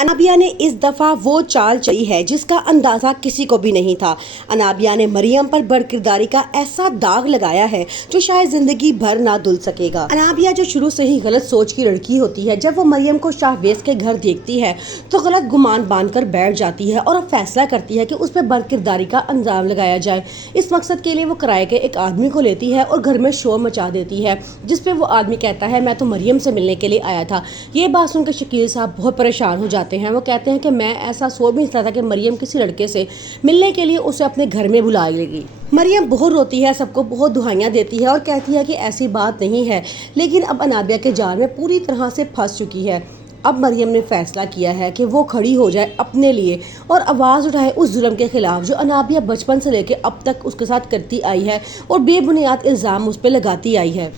अनाबिया ने इस दफा वो चाल चली है जिसका अंदाजा किसी को भी नहीं था। अनाबिया ने मरियम पर बदकिरदारी का ऐसा दाग लगाया है जो शायद जिंदगी भर ना धुल सकेगा। अनाबिया जो शुरू से ही गलत सोच की लड़की होती है, जब वो मरियम को शाहवेज के घर देखती है तो गलत गुमान बांधकर बैठ जाती है और अब फैसला करती है कि उस पर बदकिरदारी का अंजाम लगाया जाए। इस मकसद के लिए वो किराए के एक आदमी को लेती है और घर में शोर मचा देती है, जिस पे वो आदमी कहता है मैं तो मरियम से मिलने के लिए आया था। ये बात सुनकर शकील साहब बहुत परेशान हो जाते हैं। वो कहते हैं कि मैं ऐसा सोच भी नहीं सकता था कि मरियम किसी लड़के से मिलने के लिए उसे अपने घर में बुला लेगी। मरियम बहुत रोती है, सबको बहुत दुहाइयाँ देती है और कहती है कि ऐसी बात नहीं है, लेकिन अब अनाबिया के जाल में पूरी तरह से फंस चुकी है। अब मरियम ने फैसला किया है कि वो खड़ी हो जाए अपने लिए और आवाज़ उठाए उस जुल्म के खिलाफ जो अनाबिया बचपन से लेकर अब तक उसके साथ करती आई है और बेबुनियाद इल्ज़ाम उस पर लगाती आई है।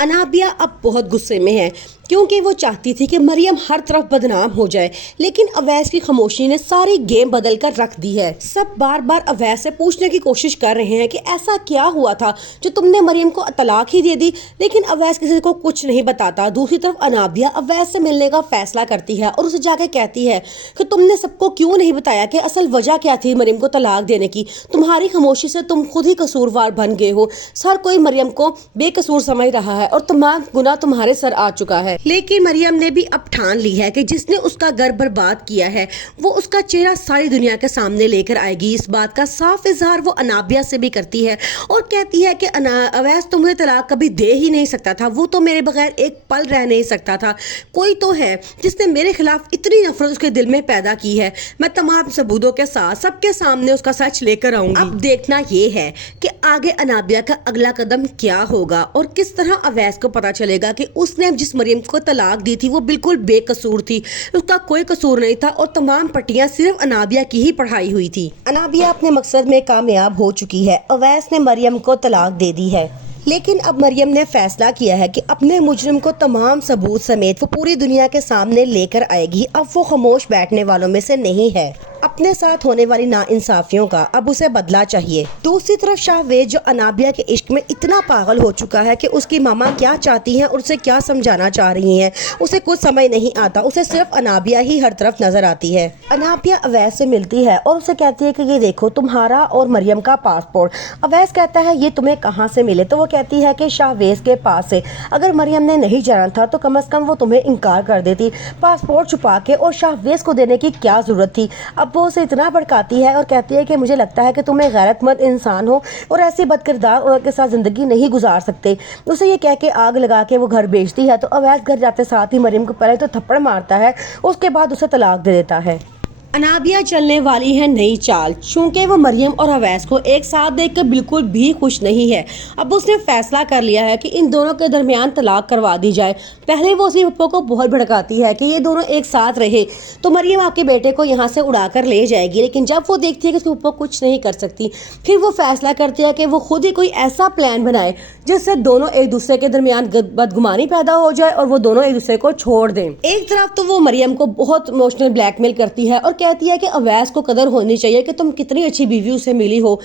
अनाबिया अब बहुत गुस्से में है क्योंकि वो चाहती थी कि मरियम हर तरफ बदनाम हो जाए, लेकिन अवैस की खामोशी ने सारी गेम बदल कर रख दी है। सब बार बार अवैस से पूछने की कोशिश कर रहे हैं कि ऐसा क्या हुआ था जो तुमने मरियम को तलाक ही दे दी, लेकिन अवैस किसी को कुछ नहीं बताता। दूसरी तरफ अनाबिया अवैस से मिलने का फैसला करती है और उसे जाकर कहती है कि तुमने सबको क्यों नहीं बताया कि असल वजह क्या थी मरियम को तलाक देने की। तुम्हारी खामोशी से तुम खुद ही कसूरवार बन गए हो। हर कोई मरियम को बेकसूर समझ रहा है और तमाम गुनाह तुम्हारे सर आ चुका है। लेकिन मरियम ने भी अब ठान ली है कि जिसने उसका घर बर्बाद किया है वो उसका चेहरा सारी दुनिया के सामने लेकर आएगी। इस बात का साफ इजहार वो अनाबिया से भी करती है और कहती है कि अवैस तुम्हें तलाक कभी दे ही नहीं सकता था, वो तो मेरे बगैर एक पल रह नहीं सकता था। कोई तो है जिसने मेरे खिलाफ इतनी नफरत उसके दिल में पैदा की है। मैं तमाम सबूतों के साथ सबके सामने उसका सच लेकर आऊंगी। अब देखना ये है कि आगे अनाबिया का अगला कदम क्या होगा और किस तरह अवैस को पता चलेगा कि उसने जिस मरियम को तलाक दी थी वो बिल्कुल बेकसूर थी, उसका कोई कसूर नहीं था और तमाम पट्टियां सिर्फ अनाबिया की ही पढ़ाई हुई थी। अनाबिया अपने मकसद में कामयाब हो चुकी है। अवैस ने मरियम को तलाक दे दी है, लेकिन अब मरियम ने फैसला किया है कि अपने मुजरिम को तमाम सबूत समेत वो पूरी दुनिया के सामने लेकर आएगी। अब वो खामोश बैठने वालों में से नहीं है। अपने साथ होने वाली नाइंसाफियों का अब उसे बदला चाहिए। दूसरी तरफ शाहवेज जो अनाबिया के इश्क में इतना पागल हो चुका है कि उसकी मामा क्या चाहती हैं और उसे क्या समझाना चाह रही हैं उसे कुछ समझ नहीं आता। उसे सिर्फ अनाबिया ही हर तरफ नजर आती है। अनाबिया अवैस से मिलती है और उसे कहती है कि ये देखो तुम्हारा और मरियम का पासपोर्ट। अवैस कहता है ये तुम्हें कहाँ से मिले, तो वो कहती है कि शाहवेज के पास से। अगर मरियम ने नहीं जाना था तो कम से कम वो तुम्हें इनकार कर देती, पासपोर्ट छुपा के, और शाहवेज को देने की क्या जरूरत थी। अब वो उसे इतना भड़काती है और कहती है कि मुझे लगता है कि तुम एक गैरतमंद इंसान हो और ऐसी बदकिरदार औरत के साथ जिंदगी नहीं गुजार सकते। उसे ये कह के आग लगा के वो घर बेचती है। तो अवैस घर जाते साथ ही मरियम को पहले तो थप्पड़ मारता है, उसके बाद उसे तलाक दे देता है। अनाबिया चलने वाली है नई चाल, चूंकि वो मरियम और अवैस को एक साथ देखकर बिल्कुल भी खुश नहीं है। अब उसने फैसला कर लिया है कि इन दोनों के दरमियान तलाक करवा दी जाए। पहले वो उसकी पप्पो को बहुत भड़काती है कि ये दोनों एक साथ रहे तो मरियम आपके बेटे को यहाँ से उड़ाकर ले जाएगी, लेकिन जब वो देखती है कि उसकी पप्पो कुछ नहीं कर सकती, फिर वो फैसला करती है कि वो खुद ही कोई ऐसा प्लान बनाए जिससे दोनों एक दूसरे के दरमियान बदगुमानी पैदा हो जाए और वो दोनों एक दूसरे को छोड़ दें। एक तरफ तो वो मरियम को बहुत इमोशनल ब्लैकमेल करती है और कहती है कि अवैस को कदर होनी चाहिए कि तुम कितनी अच्छी बीवी उसे मिली हो,